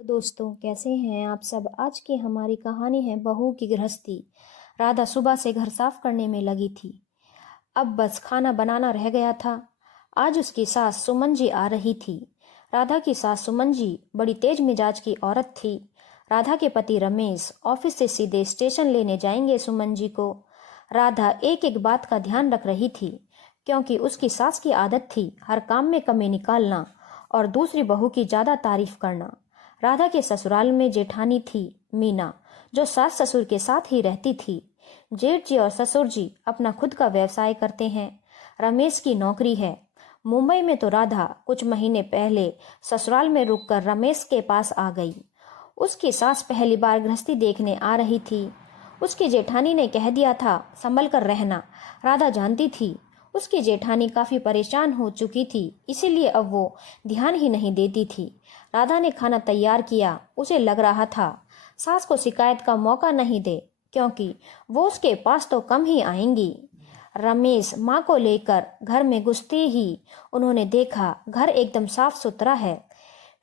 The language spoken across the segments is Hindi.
दोस्तों, कैसे हैं आप सब। आज की हमारी कहानी है बहू की गृहस्थी। राधा सुबह से घर साफ करने में लगी थी। अब बस खाना बनाना रह गया था। आज उसकी सास सुमन जी आ रही थी। राधा की सास सुमन जी बड़ी तेज मिजाज की औरत थी। राधा के पति रमेश ऑफिस से सीधे स्टेशन लेने जाएंगे सुमन जी को। राधा एक एक बात का ध्यान रख रही थी, क्योंकि उसकी सास की आदत थी हर काम में कमी निकालना और दूसरी बहू की ज्यादा तारीफ करना। राधा के ससुराल में जेठानी थी मीना, जो सास ससुर के साथ ही रहती थी। जेठ जी और ससुर जी अपना खुद का व्यवसाय करते हैं। रमेश की नौकरी है मुंबई में, तो राधा कुछ महीने पहले ससुराल में रुककर रमेश के पास आ गई। उसकी सास पहली बार गृहस्थी देखने आ रही थी। उसकी जेठानी ने कह दिया था संभल कर रहना। राधा जानती थी उसकी जेठानी काफी परेशान हो चुकी थी, इसीलिए अब वो ध्यान ही नहीं देती थी। राधा ने खाना तैयार किया। उसे लग रहा था सास को शिकायत का मौका नहीं दे, क्योंकि वो उसके पास तो कम ही आएंगी। रमेश माँ को लेकर घर में घुसते ही उन्होंने देखा घर एकदम साफ सुथरा है।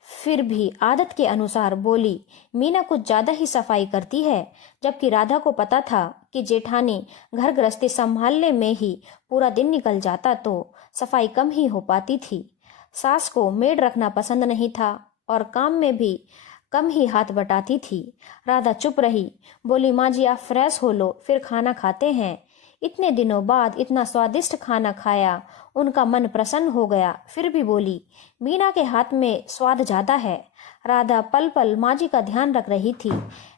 फिर भी आदत के अनुसार बोली, मीना कुछ ज्यादा ही सफाई करती है। जबकि राधा को पता था कि जेठानी घर गृहस्थी संभालने में ही पूरा दिन निकल जाता, तो सफाई कम ही हो पाती थी। सास को मेड रखना पसंद नहीं था और काम में भी कम ही हाथ बटाती थी। राधा चुप रही। बोली, माँ जी आप फ्रेश हो लो, फिर खाना खाते हैं। इतने दिनों बाद इतना स्वादिष्ट खाना खाया, उनका मन प्रसन्न हो गया। फिर भी बोली, मीना के हाथ में स्वाद ज्यादा है। राधा पल पल माँ जी का ध्यान रख रही थी।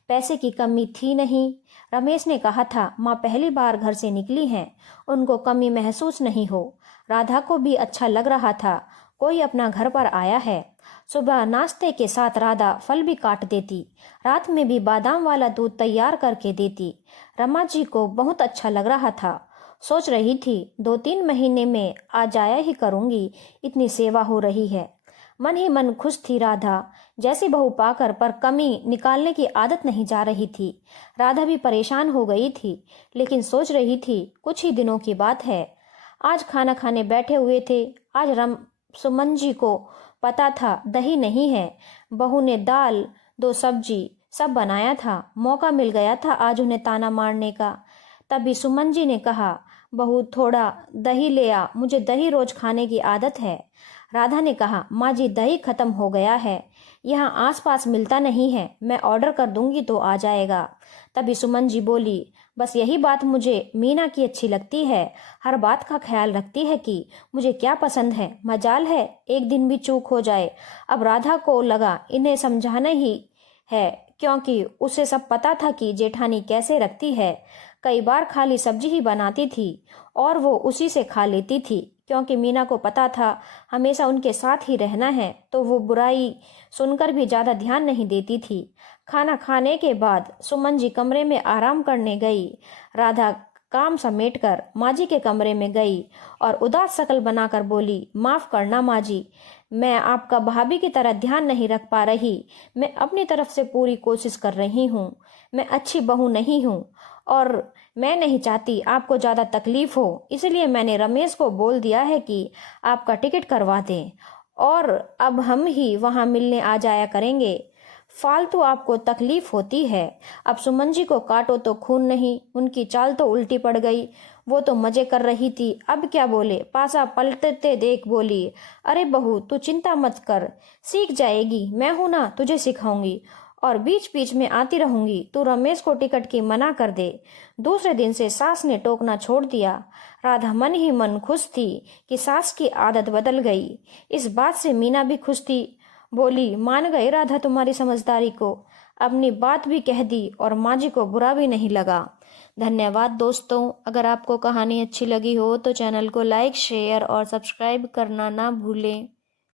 पैसे की कमी थी नहीं। रमेश ने कहा था माँ पहली बार घर से निकली हैं, उनको कमी महसूस नहीं हो। राधा को भी अच्छा लग रहा था, कोई अपना घर पर आया है। सुबह नाश्ते के साथ राधा फल भी काट देती। रात में भी बादाम वाला दूध तैयार करके देती। रमा जी को बहुत अच्छा लग रहा था। सोच रही थी 2-3 महीने में आ जाया ही करूंगी, इतनी सेवा हो रही है। मन ही मन खुश थी राधा। जैसी बहू पाकर पर कमी निकालने की आदत नहीं जा रही थी। राधा भी परेशान हो गई थी, लेकिन सोच रही थी कुछ ही दिनों की बात है। आज खाना खाने बैठे हुए थे। आज सुमन जी को पता था दही नहीं है। बहू ने दाल 2 सब्जी सब बनाया था। मौका मिल गया था आज उन्हें ताना मारने का। तभी सुमन जी ने कहा, बहू थोड़ा दही ले आ, मुझे दही रोज खाने की आदत है। राधा ने कहा, माँ जी दही खत्म हो गया है, यहाँ आसपास मिलता नहीं है, मैं ऑर्डर कर दूंगी तो आ जाएगा। तभी सुमन जी बोली, बस यही बात मुझे मीना की अच्छी लगती है, हर बात का ख्याल रखती है कि मुझे क्या पसंद है। मजाल है एक दिन भी चूक हो जाए। अब राधा को लगा इन्हें समझाना ही है, क्योंकि उसे सब पता था कि जेठानी कैसे रखती है। कई बार खाली सब्जी ही बनाती थी और वो उसी से खा लेती थी, क्योंकि मीना को पता था हमेशा उनके साथ ही रहना है, तो वो बुराई सुनकर भी ज्यादा ध्यान नहीं देती थी। खाना खाने के बाद सुमन जी कमरे में आराम करने गई। राधा काम समेटकर माँ जी के कमरे में गई और उदास शकल बनाकर बोली, माफ करना माँ जी, मैं आपका भाभी की तरह ध्यान नहीं रख पा रही। मैं अपनी तरफ से पूरी कोशिश कर रही हूँ। मैं अच्छी बहू नहीं हूँ और मैं नहीं चाहती आपको ज्यादा तकलीफ हो, इसलिए मैंने रमेश को बोल दिया है कि आपका टिकट करवा दें और अब हम ही वहां मिलने आ जाया करेंगे। फालतू आपको तकलीफ होती है। अब सुमन जी को काटो तो खून नहीं। उनकी चाल तो उल्टी पड़ गई। वो तो मजे कर रही थी, अब क्या बोले। पासा पलटते देख बोली, अरे बहू तू चिंता मत कर, सीख जाएगी, मैं हूं ना, तुझे सिखाऊंगी और बीच बीच में आती रहूंगी। तू रमेश को टिकट की मना कर दे। दूसरे दिन से सास ने टोकना छोड़ दिया। राधा मन ही मन खुश थी कि सास की आदत बदल गई। इस बात से मीना भी खुश थी। बोली, मान गए राधा तुम्हारी समझदारी को। अपनी बात भी कह दी और माँ जी को बुरा भी नहीं लगा। धन्यवाद दोस्तों। अगर आपको कहानी अच्छी लगी हो तो चैनल को लाइक, शेयर और सब्सक्राइब करना ना भूलें।